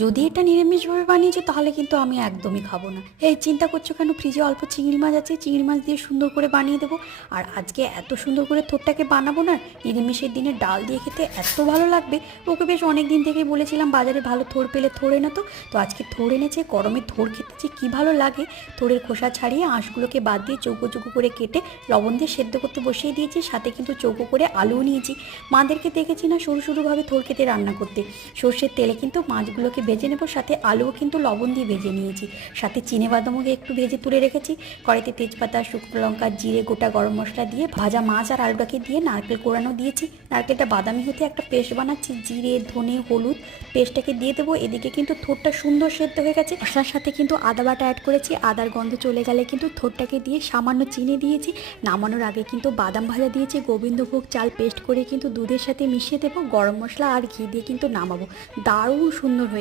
যদি এটা নিরামিষভাবে বানিয়েছো তাহলে কিন্তু আমি একদমই খাবো না। এই চিন্তা করছো কেন? ফ্রিজে অল্প চিংড়ি মাছ আছে, চিংড়ি মাছ দিয়ে সুন্দর করে বানিয়ে দেবো। আর আজকে এত সুন্দর করে থোরটাকে বানাবো না, নিরামিষের দিনে ডাল দিয়ে খেতে এত ভালো লাগবে। ওকে বেশ অনেক দিন থেকেই বলেছিলাম বাজারে ভালো থোর পেলে থোর এনে তো। তো আজকে থোর এনেছে, গরমে থোর খেতে যে কী ভালো লাগে। থোরের খোসা ছাড়িয়ে আঁশগুলোকে বাদ দিয়ে চৌকো চৌকো করে কেটে লবণ দিয়ে সেদ্ধ করতে বসিয়ে দিয়েছি, সাথে কিন্তু চৌকো করে আলুও নিয়েছি। মাদেরকে দেখেছি না সরু সরুভাবে থোর কেটে রান্না করতে। সর্ষের তেলে কিন্তু মাছগুলোকে ভেজে নেব, সাথে আলুও কিন্তু লবণ দিয়ে ভেজে নিয়েছি, সাথে চিনেবাদামও একটু ভেজে তুলে রেখেছি। কড়াইতে তেজপাতা, শুকনো লঙ্কা, জিরে, গোটা গরম মশলা দিয়ে ভাজা মাছ আর আলুটাকে দিয়ে নারকেল কোড়ানো দিয়েছি। নারকেলটা বাদামি হতে একটা পেস্ট বানাচ্ছি, জিরে, ধনে, হলুদ পেস্টটাকে দিয়ে দেবো। এদিকে কিন্তু থোরটা সুন্দর সেদ্ধ হয়ে গেছে। মশলার সাথে কিন্তু আদা বাটা অ্যাড করেছি, আদার গন্ধ চলে গেলে কিন্তু থোরটাকে দিয়ে সামান্য চিনি দিয়েছি। নামানোর আগে কিন্তু বাদাম ভাজা দিয়েছি, গোবিন্দভোগ চাল পেস্ট করে কিন্তু দুধের সাথে মিশিয়ে দেবো, গরম মশলা আর ঘি দিয়ে কিন্তু নামাবো। দারুণ সুন্দর